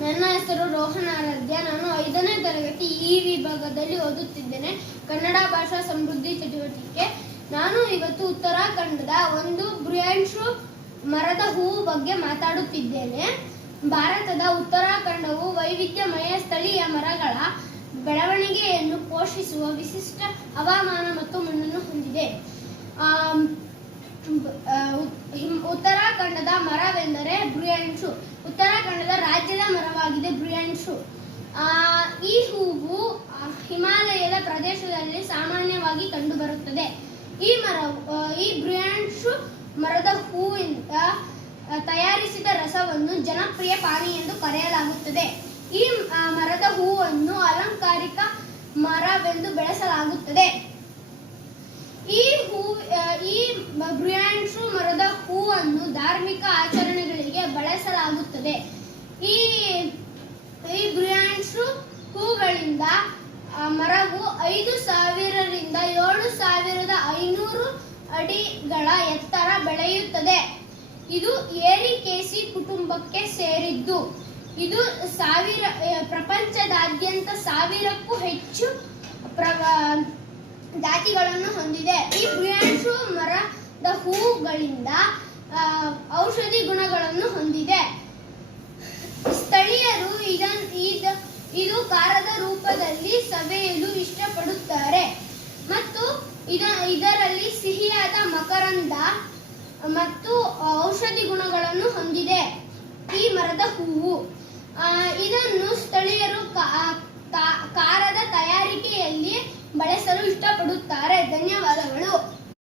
ನನ್ನ ಹೆಸರು ರೋಹನ್ ಆರಾಧ್ಯ. ನಾನು 5ನೇ ತರಗತಿ ಈ ವಿಭಾಗದಲ್ಲಿ ಓದುತ್ತಿದ್ದೇನೆ. ಕನ್ನಡ ಭಾಷಾ ಸಮೃದ್ಧಿ ಚಟುವಟಿಕೆ. ನಾನು ಇವತ್ತು ಉತ್ತರಾಖಂಡದ ಒಂದು ಬೃಹತ್ ಮರದ ಹೂವು ಬಗ್ಗೆ ಮಾತಾಡುತ್ತಿದ್ದೇನೆ. ಭಾರತದ ಉತ್ತರಾಖಂಡವು ವೈವಿಧ್ಯಮಯ ಸ್ಥಳೀಯ ಮರಗಳ ಬೆಳವಣಿಗೆಯನ್ನು ಪೋಷಿಸುವ ವಿಶಿಷ್ಟ ಹವಾಮಾನ ಮತ್ತು ಮಣ್ಣನ್ನು ಹೊಂದಿದೆ. ಉತ್ತರಾಖಂಡದ ಮರವೆಂದರೆ ಬೃಹತ್. ಉತ್ತರಾಖಂಡದ ರಾಜ್ಯದ ಮರವಾಗಿದೆ ಬೃಹತ್. ಈ ಹೂವು ಹಿಮಾಲಯದ ಪ್ರದೇಶದಲ್ಲಿ ಸಾಮಾನ್ಯವಾಗಿ ಕಂಡುಬರುತ್ತದೆ. ಈ ಬೃಹತ್ ಮರದ ಹೂವಿನಿಂದ ತಯಾರಿಸಿದ ರಸವನ್ನು ಜನಪ್ರಿಯ ಪಾನೀಯ ಎಂದು ಕರೆಯಲಾಗುತ್ತದೆ. ಈ ಮರದ ಹೂವನ್ನು ಅಲಂಕಾರಿಕ ಮರವೆಂದು ಬೆಳೆಸಲಾಗುತ್ತದೆ. ಈ ಬೃಹತ್ ಮರದ ಹೂವನ್ನು ಧಾರ್ಮಿಕ ಆಚರಣೆಗಳಿಗೆ ಬಳಸಲಾಗುತ್ತದೆ. ಈ ಬೃಹತ್ ಹೂಗಳಿಂದ ಮರವು 5,000 ರಿಂದ 7,500 ಅಡಿಗಳ ಎತ್ತರ ಬೆಳೆಯುತ್ತದೆ. ಇದು ಏರಿಕೇಸಿ ಕುಟುಂಬಕ್ಕೆ ಸೇರಿದ್ದು. ಇದು ಪ್ರಪಂಚದಾದ್ಯಂತ 1000ಕ್ಕೂ ಹೆಚ್ಚು ಜಾತಿಗಳನ್ನು ಹೊಂದಿದೆ. ಈ ಬೃಹತ್ ಮರದ ಹೂಗಳಿಂದ ಔಷಧಿ ಗುಣಗಳನ್ನು ಹೊಂದಿದೆ. ಸ್ಥಳೀಯರು ಇದು ಖಾರದ ರೂಪದಲ್ಲಿ ಸವಿಯಲು ಇಷ್ಟಪಡುತ್ತಾರೆ ಮತ್ತು ಇದರಲ್ಲಿ ಸಿಹಿಯಾದ ಮಕರಂದ ಮತ್ತು ಔಷಧಿ ಗುಣಗಳನ್ನು ಹೊಂದಿದೆ. ಈ ಮರದ ಹೂವು ಇದನ್ನು ಸ್ಥಳೀಯರು ಖಾರದ ತಯಾರಿಕೆಯಲ್ಲಿ ಬಳಸಲು ಇಷ್ಟಪಡುತ್ತಾರೆ. ಧನ್ಯವಾದಗಳು.